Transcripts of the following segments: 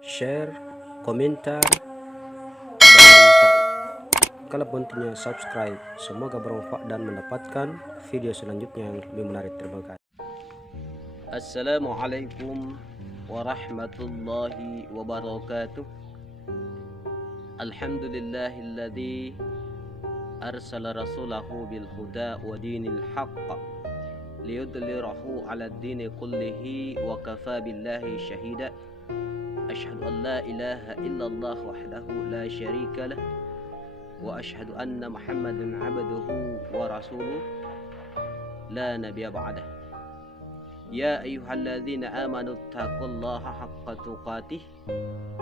share, komentar, dan kalau pentingnya subscribe. Semoga bermanfaat dan mendapatkan video selanjutnya yang lebih menarik. Terima kasih. Assalamualaikum warahmatullahi wabarakatuh. Alhamdulillahilladzi arsala rasulahu bil huda wa dinil haqq liyudlirahu 'alad dini kullihi wa kafa billahi syahida. Asyhadu an la ilaha illallah wahdahu la syarika lah wa asyhadu anna Muhammadan 'abduhu wa rasuluh la nabiyya ba'dah. Ya ayyuhalladzina amanu taqullaha haqqa tuqatih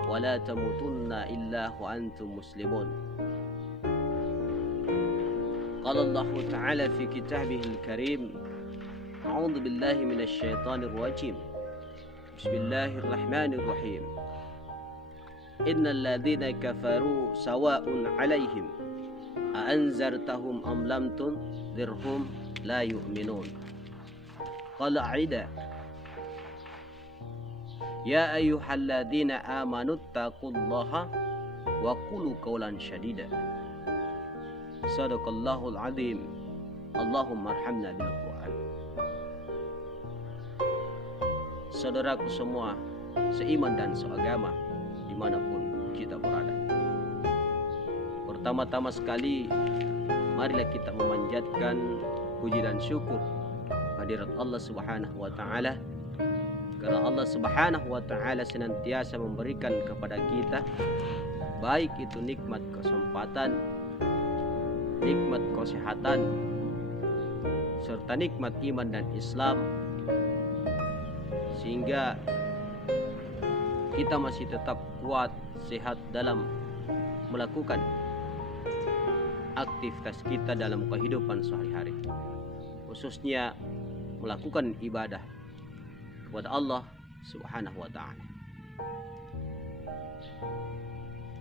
wa la tamutunna illa wa antum muslimun. Qala Allah Ta'ala fi kitabihil karim, a'udzu billahi minasy syaithanir rajim. Bismillahirrahmanirrahim. Innal ladzina kafaru sawa'un 'alaihim a anzartahum am lam tunzirhum la yu'minun. Qala 'ida ya ayyuhalladzina amanu taqullaha wa qulu qawlan syadida. Sadaqallahul azim. Allahumma arhamna bil Qur'an. Saudaraku semua seiman dan seagama dimanapun kita berada, pertama-tama sekali marilah kita memanjatkan puji dan syukur hadirat Allah Subhanahu wa Ta'ala, karena Allah Subhanahu wa Ta'ala senantiasa memberikan kepada kita baik itu nikmat kesempatan, nikmat kesehatan, serta nikmat iman dan Islam, sehingga kita masih tetap kuat, sehat dalam melakukan aktivitas kita dalam kehidupan sehari-hari, khususnya melakukan ibadah kepada Allah Subhanahu wa Ta'ala.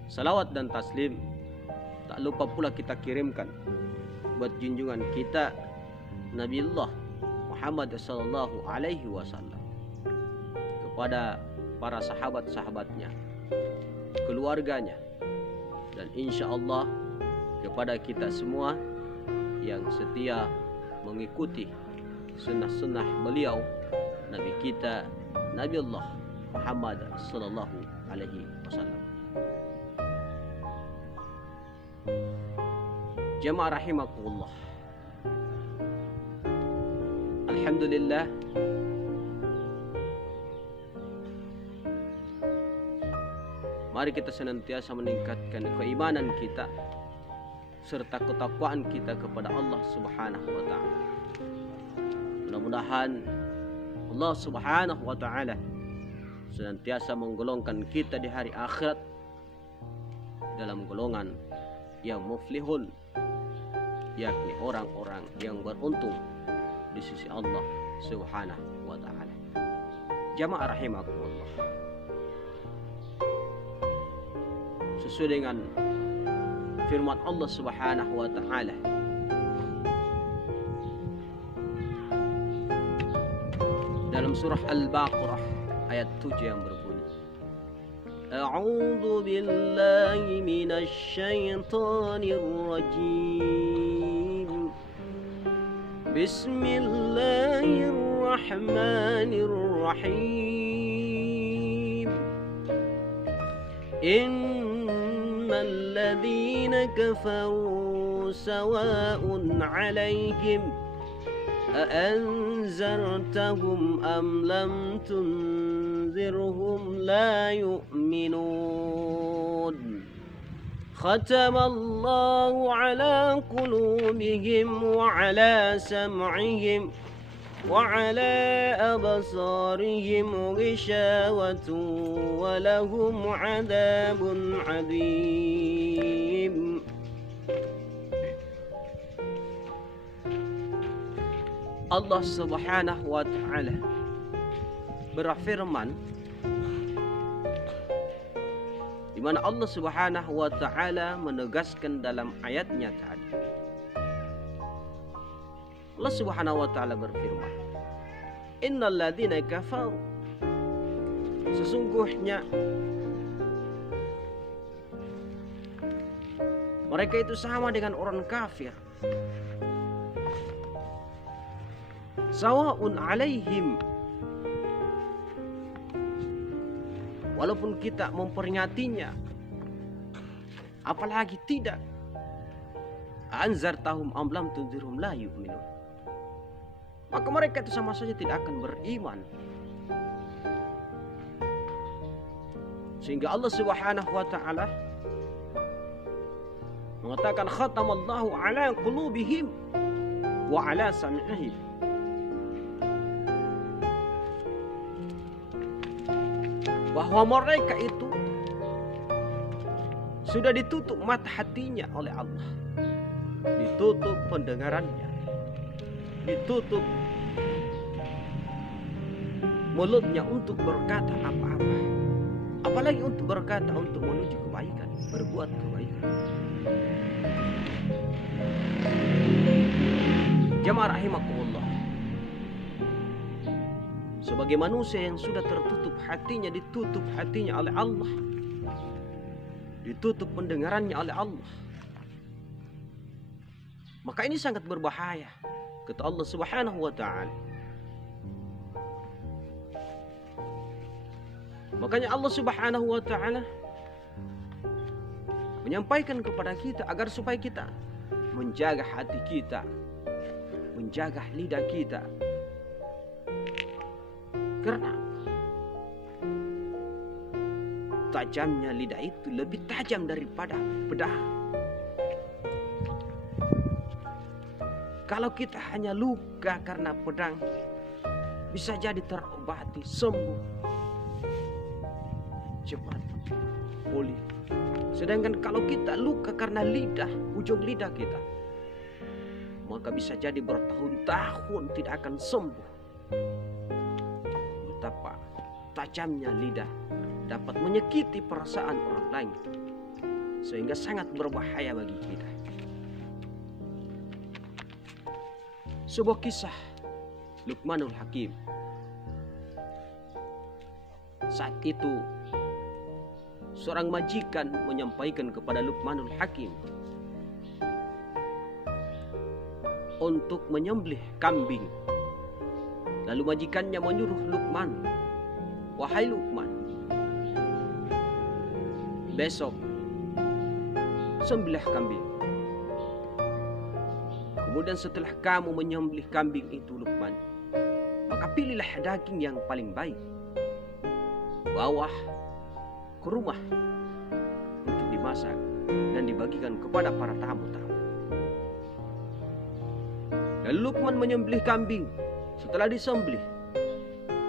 Salawat dan taslim tak lupa pula kita kirimkan buat junjungan kita Nabiullah Muhammad sallallahu alaihi wasallam, kepada para sahabat-sahabatnya, keluarganya, dan insya Allah kepada kita semua yang setia mengikuti sunnah-sunnah beliau, Nabi kita Nabiullah Muhammad sallallahu alaihi wasallam. Jamaah rahimakumullah, alhamdulillah mari kita senantiasa meningkatkan keimanan kita serta ketakwaan kita kepada Allah Subhanahu wa Ta'ala. Mudah-mudahan Allah Subhanahu wa Ta'ala senantiasa menggolongkan kita di hari akhirat dalam golongan yang muflihun, yakni orang-orang yang beruntung di sisi Allah Subhanahu wa Ta'ala. Jamaah rahimakumullah, sesuai dengan firman Allah Subhanahu wa Ta'ala dalam surah Al-Baqarah ayat 7 yang berbunyi, A'udzu billahi minasy syaithanir rajim. Bismillahirrahmanirrahim. Innal ladzina kafaru sawa'un 'alaihim أأنذرتهم أم لم تنذرهم لا يؤمنون ختم الله على قلوبهم وعلى سمعهم وعلى أبصارهم غشاوة ولهم عذاب عظيم. Allah Subhanahu wa Ta'ala berfirman, di mana Allah Subhanahu wa Ta'ala menegaskan dalam ayatnya tadi. Allah Subhanahu wa Ta'ala berfirman, innal ladzina kafaru, sesungguhnya Mereka itu sama dengan orang kafir. Sawa'un alaihim. Walaupun kita memperingatinya, apalagi tidak. Anzartahum am lam tunzirhum la yu'minun. Maka mereka itu sama saja tidak akan beriman. Sehingga Allah Subhanahu wa taala mengatakan khatamallahu ala qulubihim wa ala sam'ihim. Bahwa mereka itu sudah ditutup mata hatinya oleh Allah, ditutup pendengarannya, ditutup mulutnya untuk berkata apa-apa, apalagi untuk berkata untuk menuju kebaikan, berbuat kebaikan. Jamaah rahimakumullah, sebagai manusia yang sudah tertutup hatinya, ditutup hatinya oleh Allah, ditutup pendengarannya oleh Allah, maka ini sangat berbahaya, kata Allah Subhanahu wa taala. Makanya Allah Subhanahu wa taala menyampaikan kepada kita agar supaya kita menjaga hati kita, menjaga lidah kita. Karena tajamnya lidah itu lebih tajam daripada pedang. Kalau kita hanya luka karena pedang, bisa jadi terobati, sembuh cepat, pulih. Sedangkan kalau kita luka karena lidah, ujung lidah kita, maka bisa jadi bertahun-tahun tidak akan sembuh. Betapa tajamnya lidah dapat menyakiti perasaan orang lain, sehingga sangat berbahaya bagi kita. Sebuah kisah Luqmanul Hakim. Saat itu seorang majikan menyampaikan kepada Luqmanul Hakim untuk menyembelih kambing. Lalu majikannya menyuruh Luqman, "Wahai Luqman, besok sembelih kambing. Kemudian setelah kamu menyembelih kambing itu, Luqman, maka pilihlah daging yang paling baik, bawa ke rumah untuk dimasak dan dibagikan kepada para tamu-tamu." Lalu Luqman menyembelih kambing. Setelah disembelih,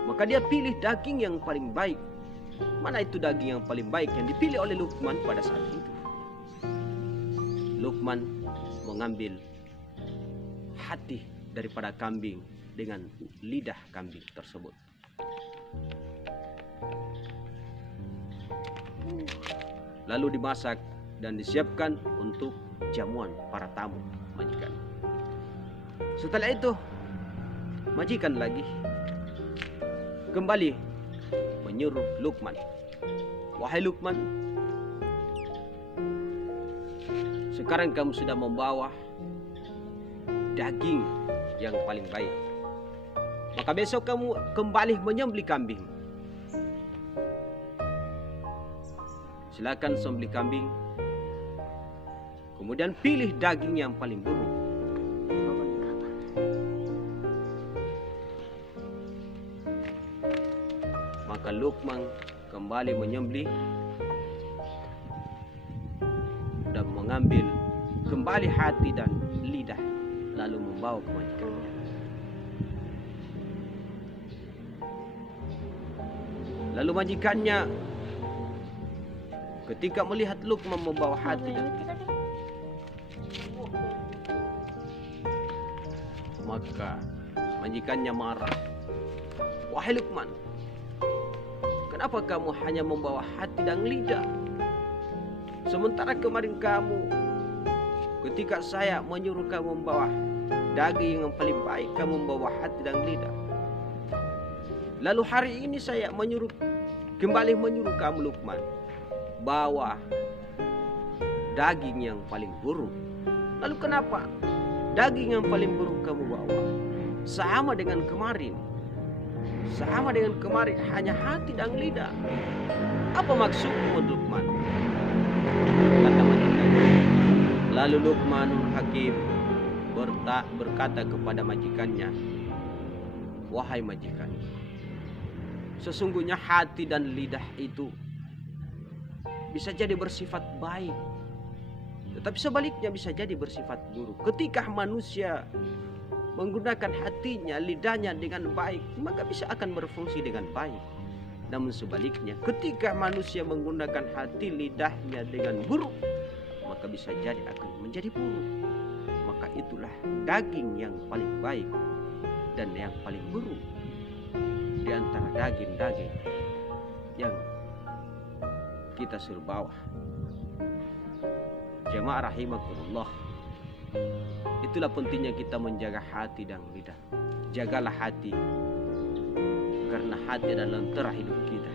maka dia pilih daging yang paling baik. Mana itu daging yang paling baik yang dipilih oleh Luqman pada saat itu? Luqman mengambil hati daripada kambing dengan lidah kambing tersebut. Lalu dimasak dan disiapkan untuk jamuan para tamu majikan. Setelah itu, majikan lagi kembali menyuruh Luqman, "Wahai Luqman, sekarang kamu sudah membawa daging yang paling baik. Maka besok kamu kembali menyembelih kambing. Silakan sembelih kambing. Kemudian pilih daging yang paling buruk. Maka Luqman kembali menyembelih dan mengambil kembali hati dan lidah, lalu membawa ke majikannya. Lalu majikannya ketika melihat Luqman membawa hati dan lidah, maka majikannya marah. "Wahai Luqman, kenapa kamu hanya membawa hati dan lidah? Sementara kemarin kamu, ketika saya menyuruh kamu membawa daging yang paling baik, kamu membawa hati dan lidah. Lalu hari ini saya kembali menyuruh kamu, Luqman, bawa daging yang paling buruk. Lalu kenapa daging yang paling buruk kamu bawa? Sama dengan kemarin. Sama dengan kemarin, hanya hati dan lidah. Apa maksudmu, Luqman? Kata majikannya. Lalu Luqmanul Hakim berkata kepada majikannya, wahai majikan, sesungguhnya hati dan lidah itu bisa jadi bersifat baik, tetapi sebaliknya bisa jadi bersifat buruk. Ketika manusia menggunakan hatinya, lidahnya dengan baik, maka bisa akan berfungsi dengan baik. Namun sebaliknya, ketika manusia menggunakan hati lidahnya dengan buruk, maka bisa jadi akan menjadi buruk. Maka itulah daging yang paling baik dan yang paling buruk di antara daging-daging yang kita suruh bawa. Jamaah rahimakumullah, itulah pentingnya kita menjaga hati dan lidah. Jagalah hati, karena hati adalah lentera hidup kita.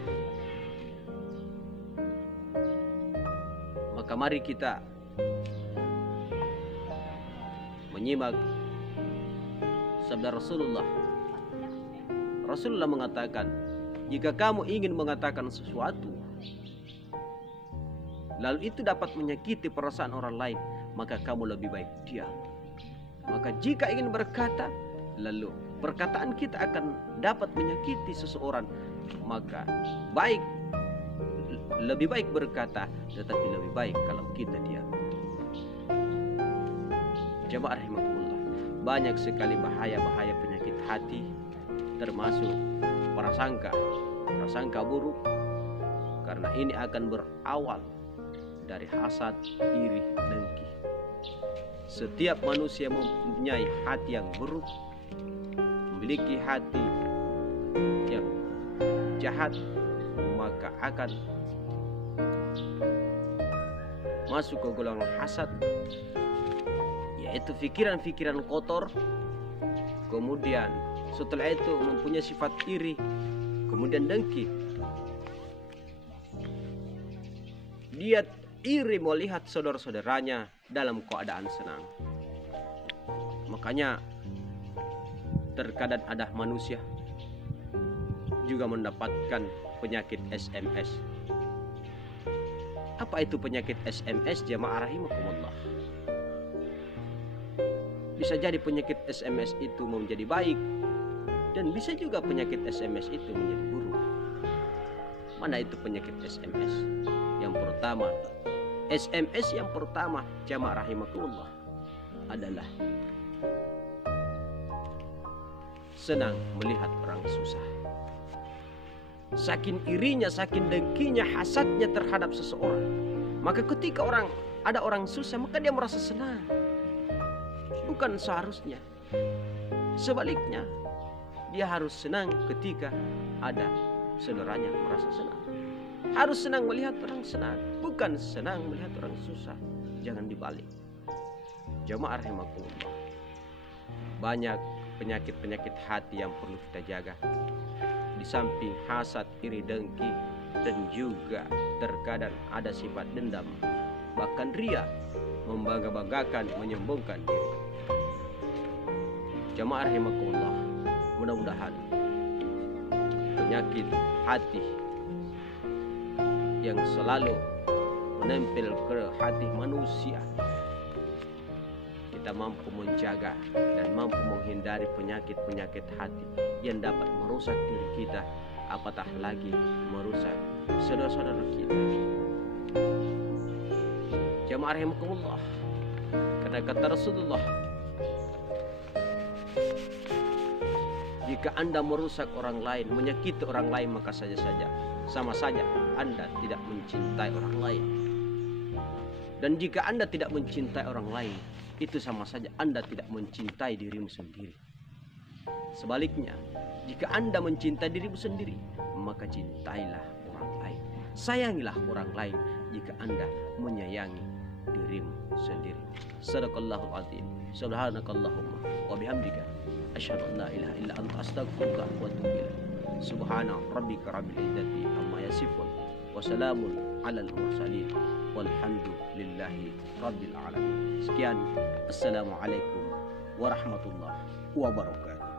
Maka mari kita menyimak sabda Rasulullah. Rasulullah mengatakan, jika kamu ingin mengatakan sesuatu lalu itu dapat menyakiti perasaan orang lain, maka kamu lebih baik diam. Maka jika ingin berkata, lalu perkataan kita akan dapat menyakiti seseorang, maka lebih baik berkata, tetapi lebih baik kalau kita diam. Jamaah rahimakumullah, banyak sekali bahaya-bahaya penyakit hati, termasuk prasangka buruk, karena ini akan berawal dari hasad, iri, dengki. Setiap manusia mempunyai hati yang buruk, memiliki hati yang jahat, maka akan masuk ke golongan hasad, yaitu pikiran-pikiran kotor. Kemudian setelah itu mempunyai sifat iri, kemudian dengki. Dia iri melihat saudara-saudaranya dalam keadaan senang. Makanya terkadang ada manusia juga mendapatkan penyakit SMS. Apa itu penyakit SMS, jamaah rahimakumullah? Bisa jadi penyakit SMS itu menjadi baik, dan bisa juga penyakit SMS itu menjadi buruk. Mana itu penyakit SMS? Yang pertama, SMS yang pertama, jamaah rahimakumullah, adalah senang melihat orang susah. Saking irinya, saking dengkinya, hasadnya terhadap seseorang, maka ketika ada orang susah, maka dia merasa senang. Bukan seharusnya. Sebaliknya, dia harus senang ketika ada saudaranya merasa senang. Harus senang melihat orang senang, bukan senang melihat orang susah. Jangan dibalik. Jamaah rahimakumullah, banyak penyakit-penyakit hati yang perlu kita jaga. Di samping hasad, iri, dengki, dan juga terkadang ada sifat dendam, bahkan ria, membangga-banggakan, menyombongkan diri. Jamaah rahimakumullah, mudah-mudahan penyakit hati yang selalu menempel ke hati manusia, kita mampu menjaga dan mampu menghindari penyakit-penyakit hati yang dapat merusak diri kita, apatah lagi merusak saudara-saudara kita. Jamaah rahimakumullah, karena kata Rasulullah, jika Anda merusak orang lain, menyakiti orang lain, maka sama saja Anda tidak mencintai orang lain. Dan jika Anda tidak mencintai orang lain, itu sama saja Anda tidak mencintai dirimu sendiri. Sebaliknya, jika Anda mencintai dirimu sendiri, maka cintailah orang lain. Sayangilah orang lain jika Anda menyayangi dirimu sendiri. Sadaqallahul azim. Subhanakallahumma wa bihamdika asyhadu an la ilaha illa anta astaghfiruka wa atubu ilaik. Subhana rabbika rabbil izzati amma yasifun wa salamun 'alal mursalin walhamdulillahi rabbil alamin. Sekian, assalamualaikum warahmatullahi wabarakatuh.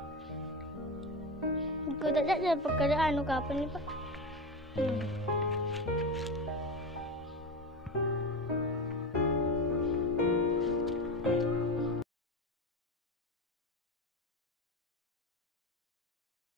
Kau tak ada pekerjaan kapan ni Pak?